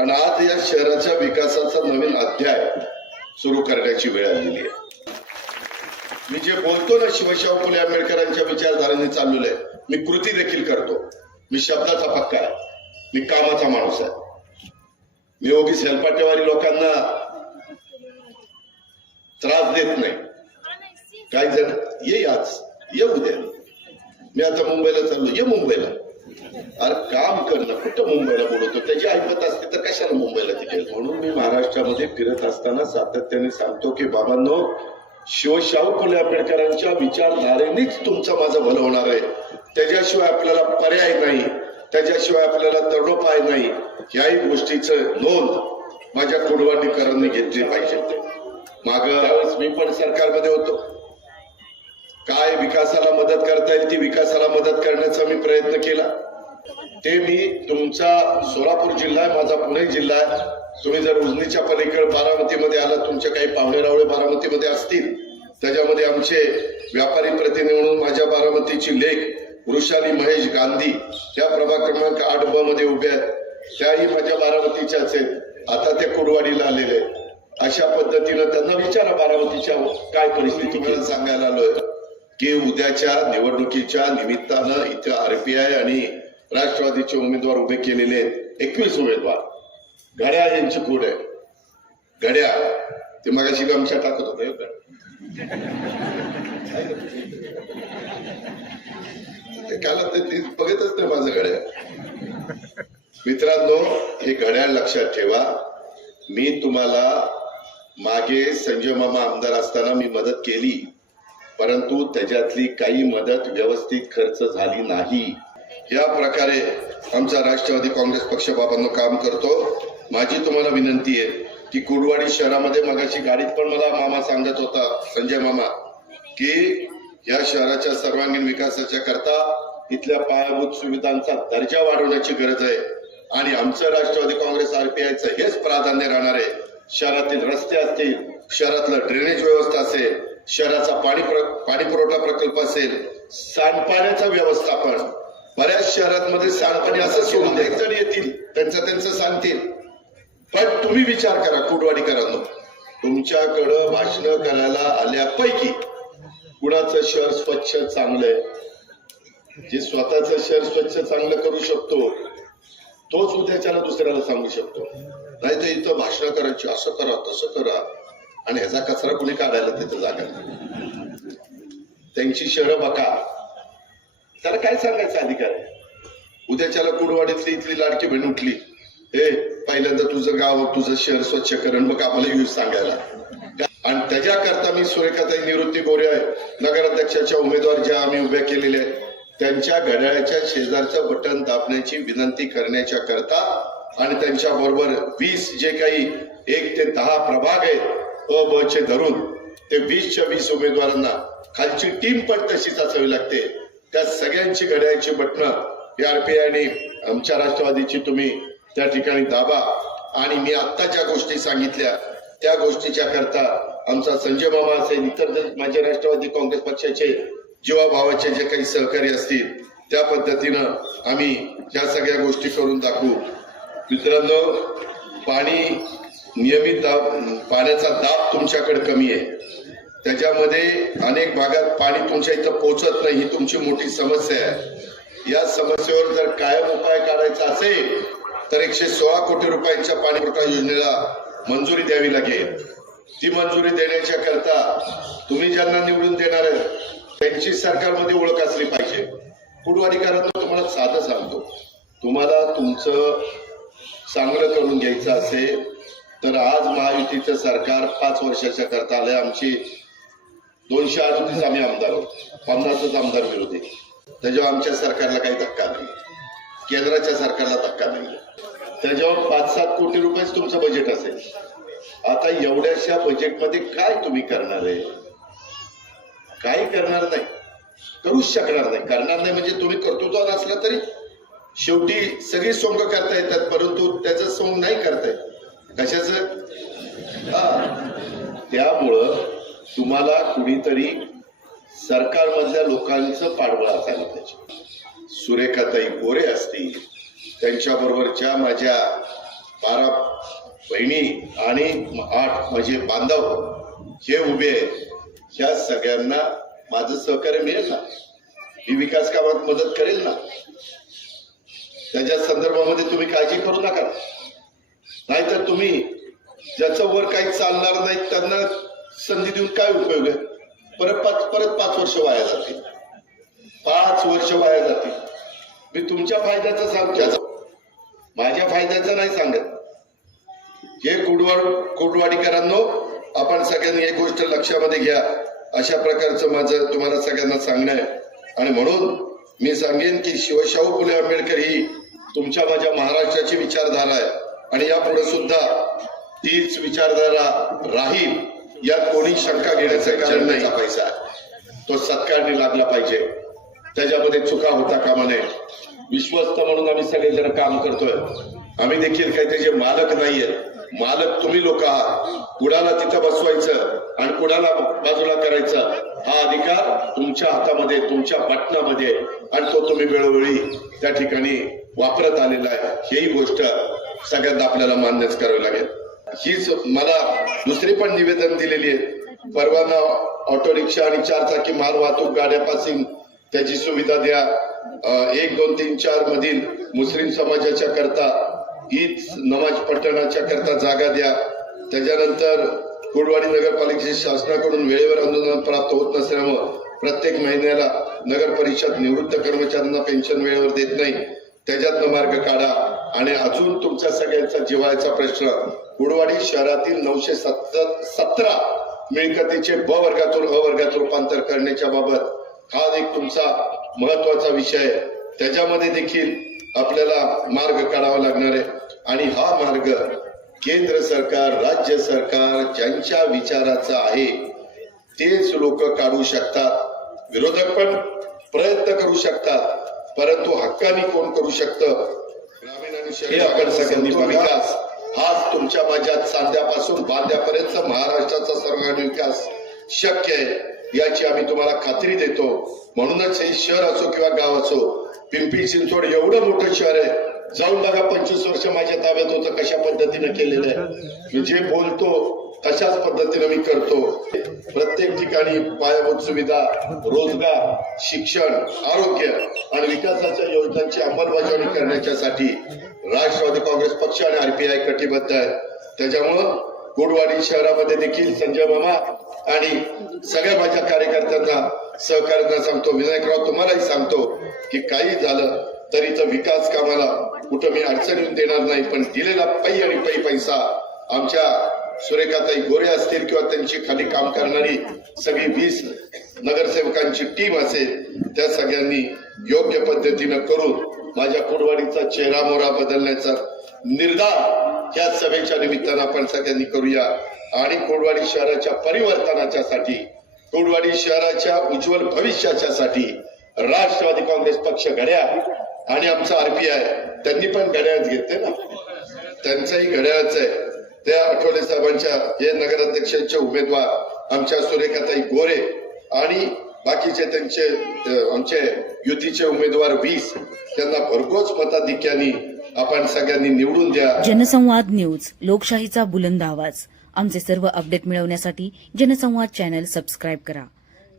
आणि आज या शहराच्या विकासाचा नवीन अध्याय सुरू करण्याची वेळ आलेली आहे. मी जे बोलतो ना शिवशाहू फुले आंबेडकरांच्या विचारधारेने चाललेलं आहे, मी कृती देखील करतो. मी शब्दाचा पक्का आहे, मी कामाचा माणूस आहे. मी उगीच हेलपाटेवारी लोकांना त्रास देत नाही. काही जण ये आज ये उद्या, मी आता मुंबईला चाललो, ये मुंबईला. अरे काम करणं, कुठं मुंबईला बोलवतो? त्याची ऐपत असते तर कशाला मुंबईला तिथे. म्हणून मी महाराष्ट्रामध्ये फिरत असताना सातत्याने सांगतो की बाबांनो, शिवशाहू फुले आंबेडकरांच्या विचारधारेनेच तुमचं माझं भलं होणार आहे. त्याच्याशिवाय आपल्याला पर्याय नाही, त्याच्याशिवाय आपल्याला तडोपाय नाही. याही गोष्टीचं नोंद माझ्या कुडवाडीकरांनी घेतली पाहिजे. मागं त्यावेळेस मी पण सरकारमध्ये होतो. काय विकासाला मदत करता येईल ती विकासाला मदत करण्याचा मी प्रयत्न केला. ते मी तुमचा सोलापूर जिल्हा आहे, माझा पुणे जिल्हा आहे. तुम्ही जर उजनीच्या पलीकडे बारामतीमध्ये आला, तुमचे काही पाहुणे रावळे बारामतीमध्ये असतील, त्याच्यामध्ये आमचे व्यापारी प्रतिनिधी म्हणून माझ्या बारामतीची लेक वृषाली महेश गांधी त्या प्रभाग क्रमांक 8 मध्ये उभ्या आहेत. त्याही माझ्या बारामतीच्याच आहेत. आता ते कुडवाडीला आलेले आहेत. अशा पद्धतीनं त्यांना विचारा बारामतीच्या काय परिस्थिती. मला सांगायला आलोय की उद्याच्या निवडणुकीच्या निमित्तानं इथं RPI आणि राष्ट्रवादीचे उमेदवार उभे केलेले आहेत. 21 उमेदवार. घड्या यांची कोड आहे. घड्या ते मगाशी आमच्या टाकत होते. काल ते बघतच नाही माझं घड्या. मित्रांनो, हे घड्याळ लक्षात ठेवा. मी तुम्हाला मागे संजय मामा आमदार असताना मी मदत केली, परंतु त्याच्यातली काही मदत व्यवस्थित खर्च झाली नाही. या प्रकारे आमचा राष्ट्रवादी काँग्रेस पक्ष बाबांनो काम करतो. माझी तुम्हाला विनंती आहे की कुडवाडी शहरामध्ये मगाशी गाडीत पण मला मामा सांगत होता, संजय मामा, की या शहराच्या सर्वांगीण विकासाच्या करता इथल्या पायाभूत सुविधांचा दर्जा वाढवण्याची गरज आहे. आणि आमचं राष्ट्रवादी काँग्रेस RPIचं हेच प्राधान्य राहणार आहे. शहरातील रस्ते असतील, शहरातलं ड्रेनेज व्यवस्था असेल, शहराचा पाणी पुरवठा प्रकल्प असेल, सांडपाण्याचं व्यवस्थापन. बऱ्याच शहरांमध्ये सांडपाणी असं सोडून एक जण येतील, त्यांचं सांगतील. पण तुम्ही विचार करा कुडवाडीकरांनो, तुमच्याकडं भाषण करायला आल्यापैकी कुणाचं शहर स्वच्छ चांगलंय, जे स्वतःचं शहर स्वच्छ चांगलं करू शकतो तोच उद्याच्याला दुसऱ्याला सांगू शकतो. नाही तर इथं भाषण करायची, असं करा तसं करा, आणि ह्याचा कचरा कुणी काढायला तिथं जागा नाही. त्यांची शहरं बघा, त्याला काय सांगायचा अधिकार आहे? उद्याच्याला कुडवाडीतली इथली लाडकी बहीण उठली, हे पहिल्यांदा तुझं गाव तुझं शहर स्वच्छ करण, मग आम्हाला यूज सांगायला. आणि त्याच्याकरता मी सुरेखाताई निवृत्ती गोरे आहे, नगराध्यक्षाच्या उमेदवार ज्या आम्ही उभ्या केलेल्या आहेत, त्यांच्या घड्याळाच्या शेजारचं बटन दाबण्याची विनंती करण्याच्या करता आणि त्यांच्या बरोबर 20 जे काही 1 ते 10 प्रभाग आहेत अ ब चे धरून ते 20च्या 20 उमेदवारांना खालची टीम पण तशीच असावी लागते. त्या सगळ्यांची घड्याळाची बटणं RPI आणि आमच्या राष्ट्रवादीची तुम्ही त्या ठिकाणी दाबा. आणि मी आत्ता ज्या गोष्टी सांगितल्या त्या गोष्टीच्या करता आमचा संजय मामा असेल, इतर माझे राष्ट्रवादी काँग्रेस पक्षाचे जीवाभावाचे जे काही सहकारी असतील त्या पद्धतीनं आम्ही ह्या सगळ्या गोष्टी करून दाखवू. मित्रांनो, पाणी नियमित पाण्याचा दाब तुमच्याकडे कमी आहे. त्याच्यामध्ये अनेक भागात पाणी तुमच्या इथं पोहोचत नाही, ही तुमची मोठी समस्या आहे. या समस्येवर जर कायम उपाय काढायचा असेल तर 116 कोटी रुपयांच्या पाणी पुरवठा योजनेला मंजुरी द्यावी लागेल. ती मंजुरी देण्याच्या करता तुम्ही ज्यांना निवडून देणार आहे त्यांची सरकारमध्ये ओळख असली पाहिजे. कुडवाडीकरांना तुम्हाला साधं सांगतो, तुम्हाला तुमचं चांगलं करून घ्यायचं असेल तर आज महायुतीचं सरकार 5 वर्षाच्या करता आलंय. आमची 238 आम्ही आमदार आहोत, 50च आमदार विरोधी. त्याच्यावर आमच्या सरकारला काही धक्का नाही, केंद्राच्या सरकारला धक्का नाही. त्याच्यावर 5-7 कोटी रुपयेच तुमचं बजेट असेल. आता एवढ्याशा बजेटमध्ये काय तुम्ही करणार आहे? काही करणार नाही, करूच शकणार नाही. करणार नाही म्हणजे तुम्ही कर्तृत्व नसला तरी शेवटी सगळी सोंग करता येतात, परंतु त्याचं सोंग नाही करता येत. कशाचं? त्यामुळं तुम्हाला कुणीतरी सरकारमधल्या लोकांचं पाठबळ असायला पाहिजे. सुरेखाताई गोरे असतील, त्यांच्याबरोबर ज्या माझ्या 12 बहिणी आणि 8 म्हणजे बांधव हे उभे आहेत. ह्या सगळ्यांना माझं सहकार्य मिळेल ना, ही विकास कामात मदत करेल ना, त्याच्या संदर्भामध्ये तुम्ही काळजी करू नका. नाहीतर तुम्ही ज्याचं वर काही चालणार नाही त्यांना संधी देऊन काय उपयोग आहे? परत 5 वर्ष वाया जातील. 5 वर्ष वाया जातील. मी तुमच्या फायद्याचं सांगतो, माझ्या फायद्याचं नाही सांगत. हे कुडवाडीकरांनो, आपण सगळ्यांनी एक गोष्ट लक्षामध्ये घ्या. अशा प्रकारचं माझं तुम्हाला सगळ्यांना सांगणं आहे. आणि म्हणून मी सांगेन की शिवशाहू फुले आंबेडकर ही तुमच्या माझ्या महाराष्ट्राची विचारधारा आहे आणि यापुढे सुद्धा तीच विचारधारा राहील, यात कोणी शंका घेण्याचं कारण नाही. पैसा तो सत्कारणी लागला पाहिजे, त्याच्यामध्ये चुका होता कामा नये. विश्वस्त म्हणून आम्ही सगळेजण काम करतोय. आम्ही देखील काही त्याचे मालक नाहीये. मालक तुम्ही लोक आहात. कुणाला तिथं बसवायचं आणि कुणाला बाजूला करायचं हा अधिकार तुमच्या हातामध्ये, तुमच्या बटनामध्ये, आणि तो तुम्ही वेळोवेळी त्या ठिकाणी वापरत आलेला आहे. हेही गोष्ट सगळ्यांना आपल्याला मान्यच करावी लागेल. हीच मला दुसरी पण निवेदन दिलेली आहे. परवाना ऑटो रिक्षा आणि 4 चाकी माल वाहतूक गाड्यापासून त्याची सुविधा द्या. 1, 2, 3, 4 मधील मुस्लिम समाजाच्या करता ईद नमाज पठणाच्या करता जागा द्या. त्याच्यानंतर कुडवाडी नगरपालिकेच्या शासनाकडून वेळेवर अनुदान प्राप्त होत नसल्यामुळे प्रत्येक महिन्याला नगर परिषद निवृत्त कर्मचाऱ्यांना पेन्शन वेळेवर देत नाही, त्याच्यातनं मार्ग काढा. आणि अजून तुमच्या सगळ्यांचा जिव्हाळ्याचा प्रश्न, कुडवाडी शहरातील 917 मिळकतीचे ब वर्गातून अ वर्गात रूपांतर करण्याच्या बाबत हा एक तुमचा महत्वाचा विषय आहे. त्याच्यामध्ये देखील आपल्याला मार्ग काढावा लागणार आहे. आणि हा मार्ग केंद्र सरकार, राज्य सरकार ज्यांच्या विचाराचा आहे तेच लोक काढू शकतात. विरोधक पण प्रयत्न करू शकतात, परंतु हक्कानी कोण करू शकतं? ग्रामीण आणि शहरी आपण सगळ्यांनी विकास हाच तुमच्या माझ्या चांद्यापासून बांद्यापर्यंत महाराष्ट्राचा सर्वांगीण विकास शक्य आहे, याची आम्ही तुम्हाला खात्री देतो. म्हणूनच हे शहर असो किंवा गाव असो, पिंपरी चिंचवड एवढं मोठं शहर आहे. जाऊन बघा, 25 वर्ष माझ्या ताब्यात होतं, कशा पद्धतीने केलेलं आहे. मी जे बोलतो तशाच पद्धतीने मी करतो. प्रत्येक ठिकाणी पायाभूत सुविधा, रोजगार, शिक्षण, आरोग्य आणि विकासाच्या योजनांची अंमलबजावणी करण्यासाठी राष्ट्रवादी काँग्रेस पक्ष आणि आरपीआय कटिबद्ध आहे. त्याच्यामुळं कुडवाडी शहरामध्ये देखील संजय मामा आणि सगळ्या माझ्या कार्यकर्त्यांना, सहकार्यांना सांगतो, विनायकराव तुम्हालाही सांगतो की काही झालं तरी तर विकास कामाला कुठं मी अडचण येऊन देणार नाही. पण दिलेला पै आणि पैसा आमच्या सुरेखाताई गोरे असतील किंवा त्यांची खाली काम करणारी सगळी 20 नगरसेवकांची टीम असेल, त्या सगळ्यांनी योग्य पद्धतीनं करून माझ्या कुडवाडीचा चेहरा मोहरा बदलण्याचा निर्धार या सभेच्या निमित्तानं आपण सगळ्यांनी करूया. आणि कुडवाडी शहराच्या परिवर्तनाच्यासाठी, कुडवाडी शहराच्या उज्ज्वल भविष्याच्यासाठी राष्ट्रवादी काँग्रेस पक्ष घड्याळ आणि आमचा आरपीआय त्यांनी पण घड्याळच घेतले ना, त्यांचाही घड्याळच आहे. त्या आठवले साहेबांच्या हे नगराध्यक्षांचे उमेदवार आमच्या सुरेखाताई गोरे आणि बाकीचे त्यांचे आमचे युतीचे उमेदवार 20, त्यांना भरघोस मताधिक्याने आपण सगळ्यांनी निवडून द्या. जनसंवाद न्यूज, लोकशाहीचा बुलंद आवाज. आमचे सर्व अपडेट मिळवण्यासाठी जनसंवाद चॅनल सबस्क्राईब करा.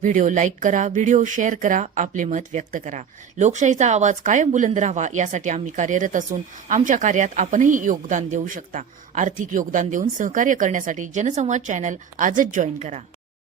व्हिडिओ लाईक करा, व्हिडिओ शेअर करा, आपले मत व्यक्त करा. लोकशाहीचा आवाज कायम बुलंद राहावा यासाठी आम्ही कार्यरत असून आमच्या कार्यात आपणही योगदान देऊ शकता. आर्थिक योगदान देऊन सहकार्य करण्यासाठी जनसंवाद चॅनल आजच जॉईन करा.